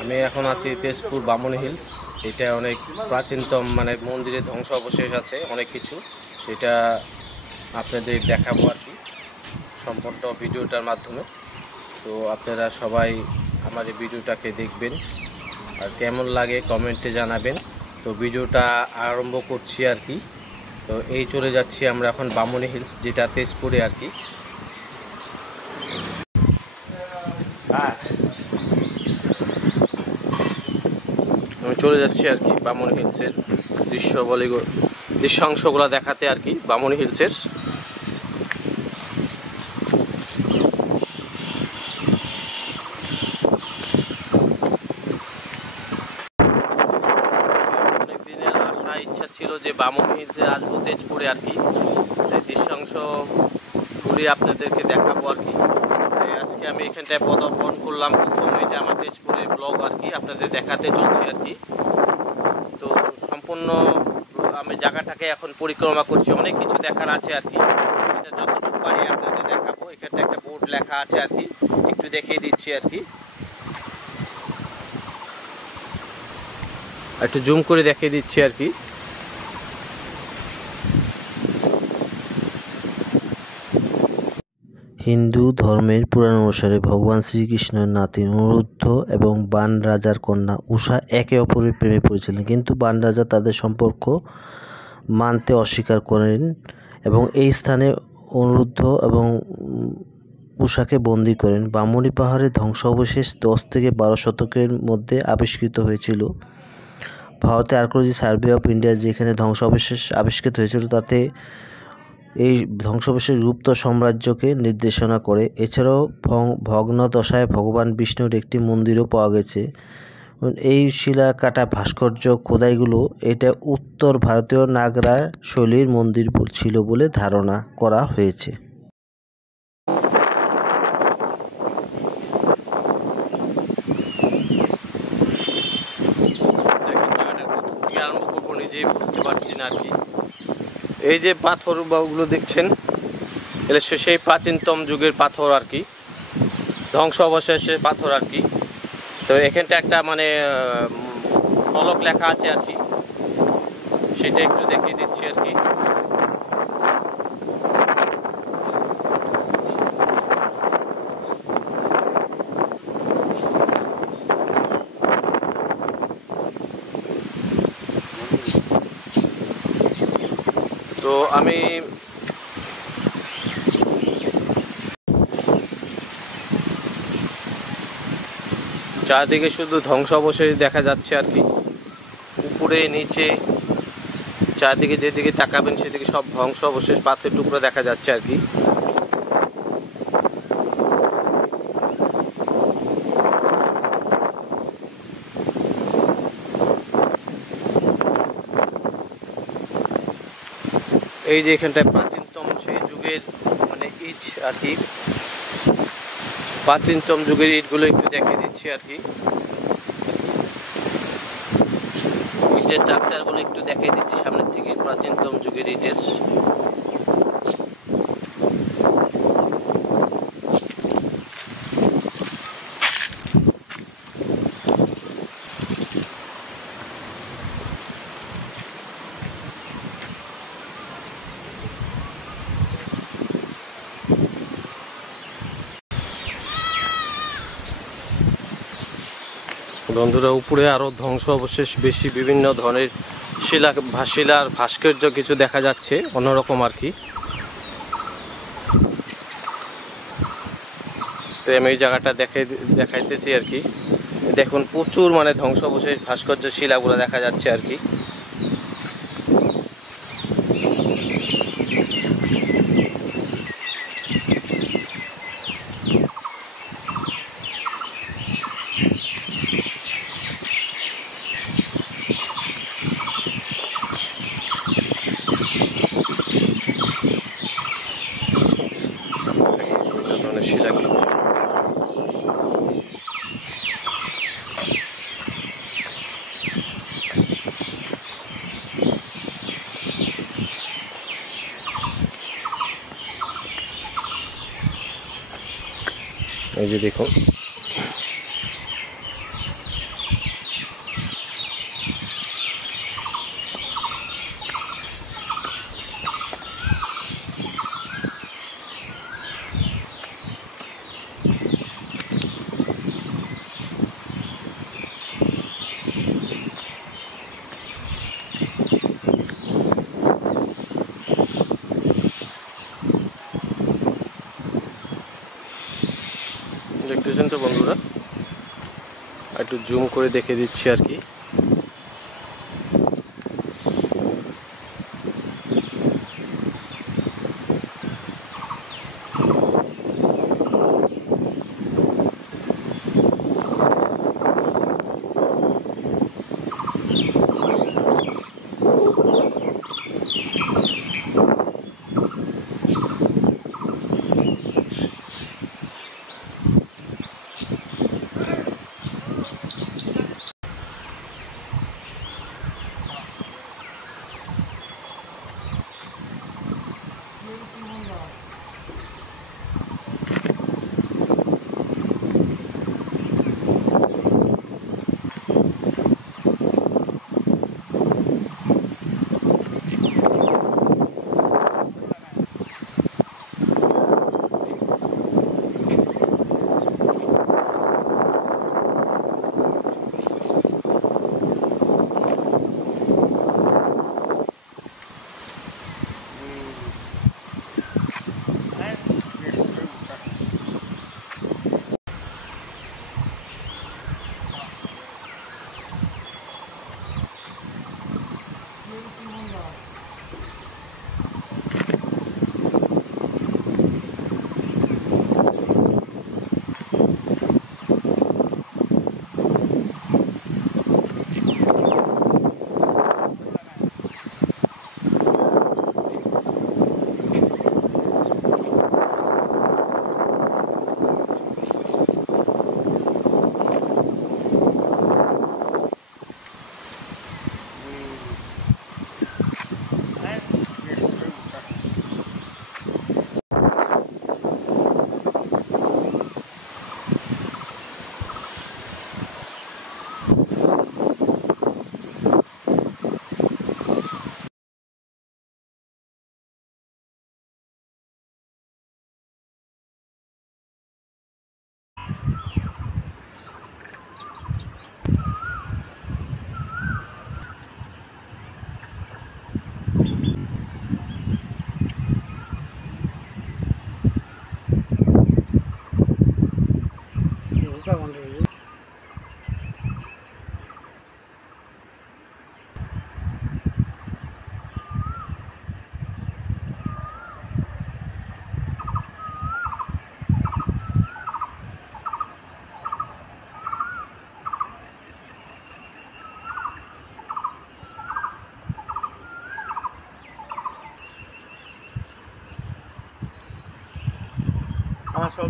আমি এখন আছি তেজপুর বামুনি হিলস। এটা অনেক প্রাচীনতম মানে মন্দিরের ধ্বংস অবশেষ আছে অনেক কিছু, সেটা আপনাদের দেখাবো আর কি সম্পূর্ণ ভিডিওটার মাধ্যমে। তো আপনারা সবাই আমার এই ভিডিওটাকে দেখবেন আর কেমন লাগে কমেন্টে জানাবেন। তো ভিডিওটা আরম্ভ করছি আর কি। তো এই চলে যাচ্ছি আমরা এখন বামুনি হিলস, যেটা তেজপুরে আর কি। আমি চলে যাচ্ছি আর কি বামুনি হিলসের দৃশ্যাংশগুলো দেখাতে আর কি বামুনি হিলসের। অনেক দিনের আশা ইচ্ছা ছিল যে বামুনি হিলসে আসবো তেজপুরে আর কি, দৃশ্যাংশগুলি আপনাদেরকে দেখাবো আর কি। আজকে আমি এখানটায় পদার্পণ করলাম প্রথম, এটা আমার তেজপুরের ব্লগ আর কি, আপনাদের দেখাতে চলছি আর কি। তো সম্পূর্ণ আমি জায়গাটাকে এখন পরিক্রমা করছি, অনেক কিছু দেখার আছে আর কি। এটা যতটুকু পারি আপনাদের দেখাবো। এখানটা একটা বোর্ড লেখা আছে আর কি, একটু দেখিয়ে দিচ্ছি আর কি, একটু জুম করে দেখিয়ে দিচ্ছি আর কি। হিন্দু ধর্মের পুরাণ অনুসারে ভগবান শ্রীকৃষ্ণের নাতি অনিরুদ্ধ এবং বাণ রাজার কন্যা উষা একে অপরের প্রেমে পড়েছিলেন, কিন্তু বাণ রাজা তাদের সম্পর্ক মানতে অস্বীকার করেন এবং এই স্থানে অনিরুদ্ধ এবং উষাকে বন্দী করেন। বামুনি পাহাড়ের ধ্বংসাবশেষ 10 থেকে 12 শতকের মধ্যে আবিষ্কৃত হয়েছিল। ভারতে আর্কিওলজি সার্ভে অফ ইন্ডিয়া যেখানে ধ্বংসাবশেষ আবিষ্কৃত হয়েছিল তাতে এই ধ্বংসাবশেষ গুপ্ত সাম্রাজ্যকে নির্দেশনা করে। এছাড়াও ভগ্নদশায় ভগবান বিষ্ণুর একটি মন্দিরও পাওয়া গেছে। এই শিলা কাটা ভাস্কর্য খোদাইগুলো এটা উত্তর ভারতীয় নাগরা শৈলীর মন্দির ছিল বলে ধারণা করা হয়েছে। আরম্ভ করবো নিজেই বুঝতে পারছি না আর কি। এই যে পাথরগুলো দেখছেন, এগুলো সেই প্রাচীনতম যুগের পাথর আর কি, ধ্বংস অবশেষের পাথর আর কি। তো এখানটা একটা মানে ফলক লেখা আছে আর কি, সেটা একটু দেখিয়ে দিচ্ছি আর কি। তো আমি চারদিকে শুধু ধ্বংস অবশেষ দেখা যাচ্ছে আর কি, উপরে নিচে চারদিকে যেদিকে তাকাবেন সেদিকে সব ধ্বংস অবশেষ পাথরের টুকরো দেখা যাচ্ছে আর কি। এই যে এখানটায় প্রাচীনতম সেই যুগের মানে ইট আর কি, প্রাচীনতম যুগের ইটগুলো একটু দেখিয়ে দিচ্ছি আর কি। ইটের স্ট্রাকচারগুলো একটু দেখিয়ে দিচ্ছি সামনের থেকে, প্রাচীনতম যুগের ইটের। বন্ধুরা, উপরে আরো ধ্বংস অবশেষ বেশি, বিভিন্ন ধরনের শিলার ভাস্কর্য কিছু দেখা যাচ্ছে অন্যরকম আর কি। তো আমি এই জায়গাটা দেখাইতেছি আর কি। দেখুন প্রচুর মানে ধ্বংস অবশেষ ভাস্কর্য শিলাগুলো দেখা যাচ্ছে আর কি। শিলাগুলো এই যে দেখুন পারতেছেন তো বন্ধুরা? একটু জুম করে দেখে দিচ্ছি আর কি। আমার সব